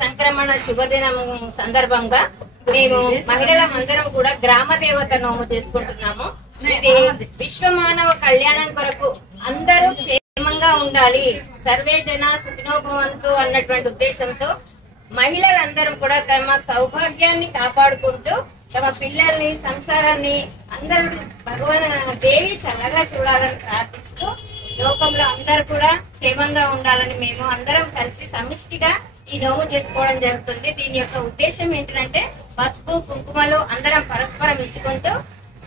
సంక్రమణ శుభదినం సందర్భంగా మేము మహిళలందరం కూడా గ్రామ దేవత నోము చేసుకుంటున్నాము. ఇది విశ్వ మానవ కళ్యాణం కొరకు అందరూ క్షేమంగా ఉండాలి, సర్వే జన సుఖినో భవంతు అన్నటువంటి ఉద్దేశంతో మహిళలందరం కూడా తమ సౌభాగ్యాన్ని కాపాడుకుంటూ తమ పిల్లల్ని సంసారాన్ని అందరూ భగవాన్ దేవి చల్లగా చూడాలని ప్రార్థిస్తూ లోకంలో అందరూ కూడా క్షేమంగా ఉండాలని మేము అందరం కలిసి సమిష్టిగా ఈ నోము చేసుకోవడం జరుగుతుంది. దీని యొక్క ఉద్దేశం ఏంటంటే పసుపు కుంకుమలు అందరం పరస్పరం ఇచ్చుకుంటూ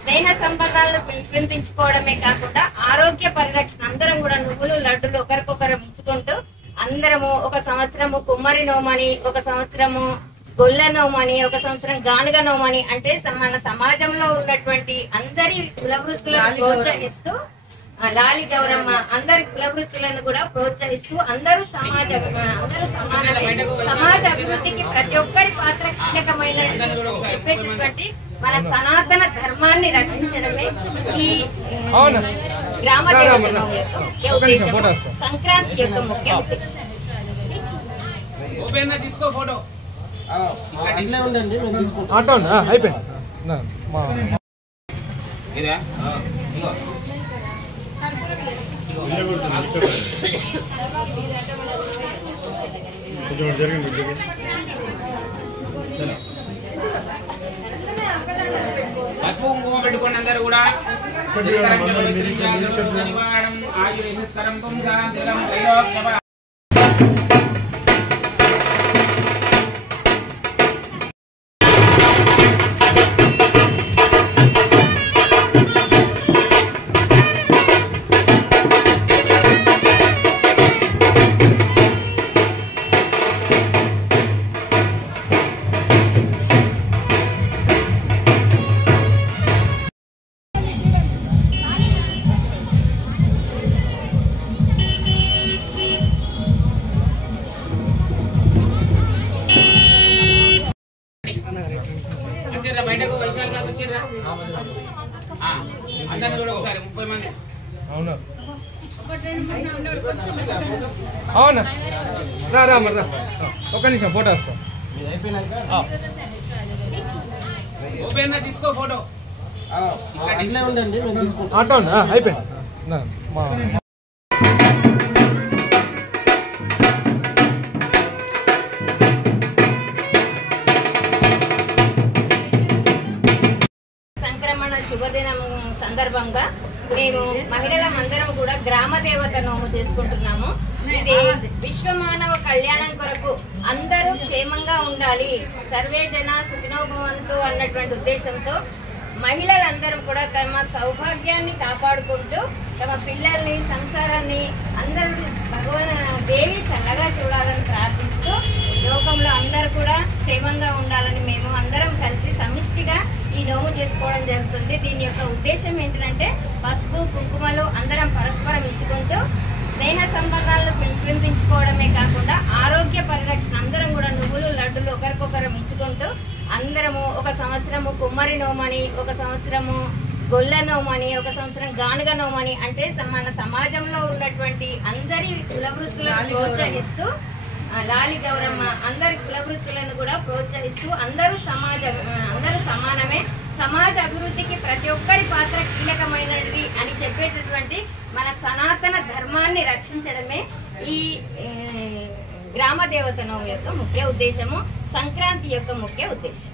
స్నేహ సంబంధాలను పెంపొందించుకోవడమే కాకుండా ఆరోగ్య పరిరక్షణ అందరం కూడా నువ్వులు లడ్డులు ఒకరికొకరు ఇచ్చుకుంటూ అందరము ఒక సంవత్సరము కుమ్మరి నోమని, ఒక సంవత్సరము గొల్ల నోమని, ఒక సంవత్సరం గానుగ నోమని అంటే మన సమాజంలో ఉన్నటువంటి అందరి కుల వృత్తులను ప్రోత్సహిస్తూ లాలి గౌరమ్మ అందరి కుల వృత్తులను కూడా ప్రోత్సహిస్తూ అందరూ సమాజ అభివృద్ధికి ప్రతి ఒక్కరి పాత్ర కీలకమైన చెప్పేటటువంటి మన సనాతన ధర్మాన్ని రక్షించడమే ఈ గ్రామ దేవత నోము యొక్క ముఖ్య ఉద్దేశం, సంక్రాంతి యొక్క ముఖ్య ఉద్దేశం. పసుపు కుంకుమ పెట్టుకుని అందరూ కూడా బయటకు వైశాల్ గారు వచ్చిర్రా అందరినీ కూడా ఒకసారి 30 మంది. అవునా అవునా రా రా మరి ఒక నిమిషం ఫోటో వస్తా తీసుకో ఫోటో ఉండండి ఆటో అయిపోయింది. శుభదినం సందర్భంగా మేము మహిళలందరం కూడా గ్రామ దేవత నోము చేసుకుంటున్నాము. ఇది విశ్వ మానవ కళ్యాణం కొరకు అందరూ క్షేమంగా ఉండాలి, సర్వే జన సుఖినో భవంతు అన్నటువంటి ఉద్దేశంతో మహిళలందరం కూడా తమ సౌభాగ్యాన్ని కాపాడుకుంటూ తమ పిల్లల్ని సంసారాన్ని అందరూ భగవాన్ దేవి చల్లగా చూడాలని ప్రార్థిస్తూ లోకంలో అందరూ కూడా క్షేమంగా ఉండాలని మేము అందరం కలిసి సమిష్టిగా ఈ నోము చేసుకోవడం జరుగుతుంది. దీని యొక్క ఉద్దేశం ఏంటంటే పసుపు కుంకుమలు అందరం పరస్పరం ఇచ్చుకుంటూ స్నేహ సంబంధాలను పెంపొందించుకోవడమే కాకుండా ఆరోగ్య పరిరక్షణ అందరం కూడా నువ్వులు లడ్డులు ఒకరికొకరు ఇచ్చుకుంటూ అందరము ఒక సంవత్సరము కుమ్మరి నోమని, ఒక సంవత్సరము గొల్ల నోమని, ఒక సంవత్సరం గానుగ నోమని అంటే మన సమాజంలో ఉన్నటువంటి అందరి కుల వృత్తులను ప్రోత్సహిస్తూ లాలి గౌరమ్మ అందరి కుల వృత్తులను కూడా ప్రోత్సహిస్తూ అందరూ సమానమే, సమాజ అభివృద్ధికి ప్రతి ఒక్కరి పాత్ర కీలకమైనది అని చెప్పేటటువంటి మన సనాతన ధర్మాన్ని రక్షించడమే ఈ గ్రామ దేవత నోము యొక్క ముఖ్య ఉద్దేశము, సంక్రాంతి యొక్క ముఖ్య ఉద్దేశం.